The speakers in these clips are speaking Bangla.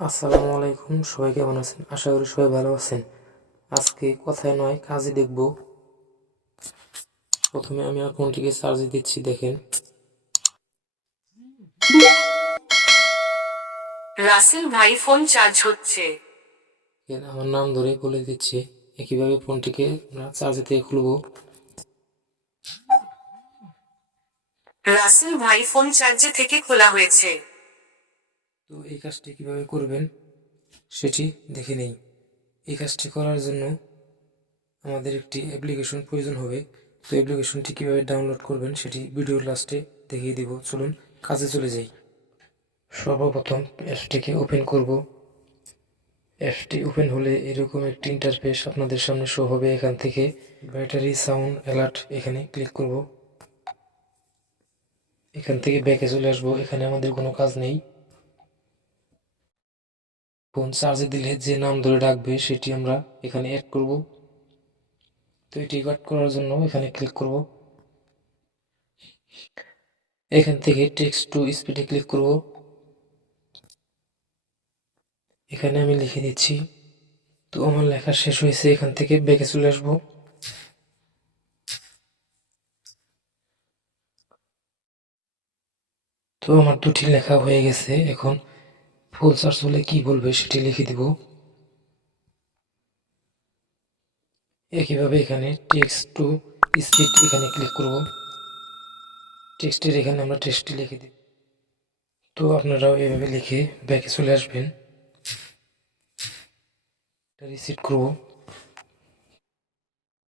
আসসালামু আলাইকুম, সবাই কেমন আছেন? আশা করি সবাই ভালো আছেন। আজকে কথায় নয় কাজে দেখব। প্রথমে আমি আমার ফোনটিকে চার্জে দিচ্ছি, দেখেন। রাসেল ভাই ফোন চার্জ হচ্ছে। আমার নাম ধরে বলে দিচ্ছি। একইভাবে ফোনটিকে আমরা চার্জে থেকে খুলব। রাসেল ভাই ফোন চার্জে থেকে খোলা হয়েছে। তো এই কাজটি কিভাবে করবেন সেটি দেখে নেই। এই কাজটি করার জন্য আমাদের একটি অ্যাপ্লিকেশন প্রয়োজন হবে। তো অ্যাপ্লিকেশনটি কিভাবে ডাউনলোড করবেন সেটি ভিডিওর লাস্টে দেখিয়ে দিব। চলুন কাজে চলে যাই। সর্বপ্রথম অ্যাপসটিকে ওপেন করব। অ্যাপসটি ওপেন হলে এরকম একটি ইন্টারফেস আপনাদের সামনে শো হবে। এখান থেকে ব্যাটারি সাউন্ড অ্যালার্ট এখানে ক্লিক করব। এখান থেকে ব্যাকে চলে আসবো। এখানে আমাদের কোনো কাজ নেই। ফোন চার্জে দিলে যে নাম ধরে ডাকবে সেটি আমরা এখানে অ্যাড করব। তো এটি অ্যাড করার জন্য এখানে ক্লিক করব। এখান থেকে টেক্সট টু স্পিডে ক্লিক করব। এখানে আমি লিখে দিচ্ছি। তো আমার লেখা শেষ হয়েছে। এখান থেকে ব্যাকে চলে আসবো। তো আমার দুটি লেখা হয়ে গেছে। এখন ফুল চার্জ হলে কি বলবে সেটি লিখে দিব। একইভাবে এখানে টেক্সট টু স্পিড এখানে ক্লিক করব। টেক্সটের এখানে আমরা টেক্সটটি লিখে দিই। তো আপনারাও এভাবে লিখে ব্যাকে চলে আসবেন। রিসেট করব।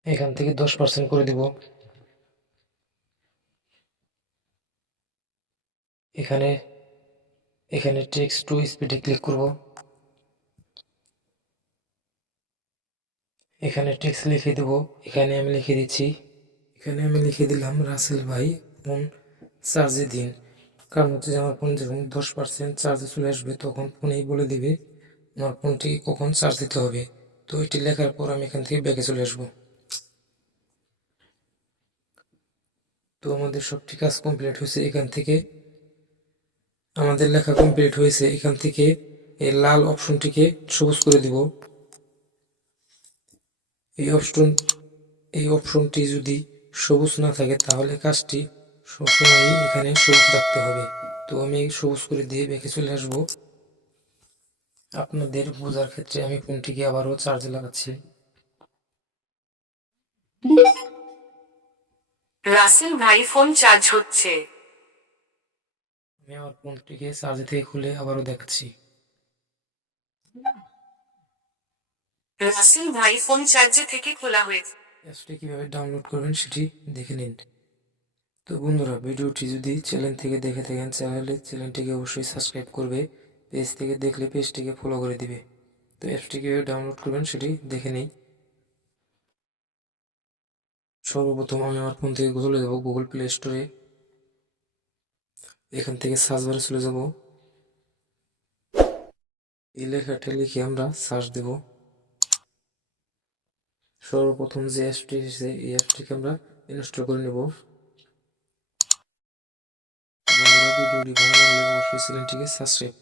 এখান থেকে 10% করে দিব। এখানে এখানে টেক্সট টু স্পিডে ক্লিক করব। এখানে টেক্সট লিখে দেব। এখানে আমি লিখে দিচ্ছি। এখানে আমি লিখে দিলাম রাসেল ভাই ফোন চার্জে দিন। কারণ হচ্ছে যে আমার ফোন যখন 10% চার্জে চলে আসবে তখন ফোনেই বলে দিবে আমার ফোনটি কখন চার্জ দিতে হবে। তো এটি লেখার পর আমি এখান থেকে ব্যাকে চলে আসবো। তো আমাদের সবটি কাজ কমপ্লিট হয়েছে। এখান থেকে আমাদের লেখা কমপ্লিট হয়েছে। এখান থেকে এই লাল অপশনটিকে সবুজ করে দিব। এই অপশনটি যদি সবুজ না থাকে তাহলে কাজটি সবসময়ই এখানে সবুজ রাখতে হবে। তো আমি সবুজ করে দিয়ে ব্যাকে চলে আসবো। আপনাদের বোঝার ক্ষেত্রে আমি ফোনটিকে আবারও চার্জে লাগাচ্ছি। রাসেল ভাই ফোন চার্জ হচ্ছে। আমি আমার ফোনটিকে চার্জে থেকে খুলে আবারও দেখাচ্ছি। রাসেল ভাই ফোন চার্জে থেকে খোলা হয়েছে। অ্যাপসটি কিভাবে ডাউনলোড করবেন সেটি দেখে নিন। তো বন্ধুরা, ভিডিওটি যদি চ্যানেল থেকে দেখে থাকেন তাহলে চ্যানেলটিকে অবশ্যই সাবস্ক্রাইব করবে। পেজ থেকে দেখলে পেজটিকে ফলো করে দিবে। তো অ্যাপসটি কীভাবে ডাউনলোড করবেন সেটি দেখে নিই। সর্বপ্রথম আমি আমার ফোন থেকে চলে যাব গুগল প্লে স্টোরে। এখান থেকে সার্চ বারে চলে যাব। এই লেখাটা লিখে আমরা সার্চ দেব। সর্বপ্রথম যে অ্যাপসটি এসেছে এই অ্যাপসটিকে আমরা ইনস্টল করে নেব। বন্ধুরা, ভিডিওটি ভালো লাগলে অবশ্যই চ্যানেলটিকে সাবস্ক্রাইব